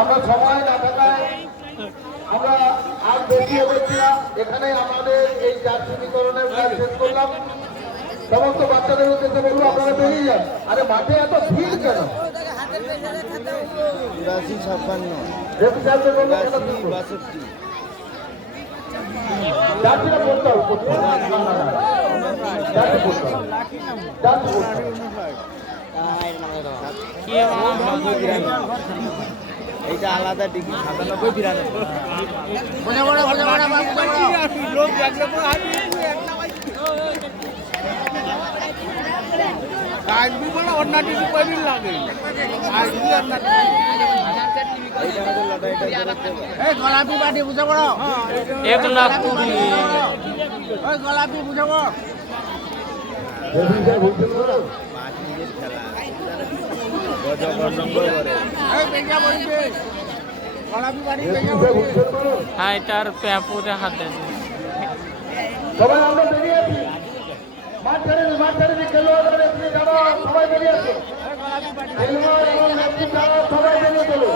আমরা সময় না থাকায় আমরা আর বেশি এগোচ্ছি না, এখানে আমাদের এই জার্সি বিতরণের কাজ শেষ করলাম। সমস্ত বাচ্চাদের উদ্দেশ্যে বলবো আপনারা বেরিয়ে যান। আরে মাঠে এত ভিড় কেন? 82-56 জার্সিটা করতে হবে, জার্সি করতে হবে, জার্সি করতে হবে। এইটা আলাদা টিকিট হ্যাঁ এটার পেপুরে হাতে সবাই আমরা বেরিয়ে আছি, মাঠ ছেড়ে খেলোয়াড়রা রেফারি যারা সবাই বেরিয়ে আছে, খেলোয়াড় এবং রেফারি যারা সবাই বেরিয়ে চলো।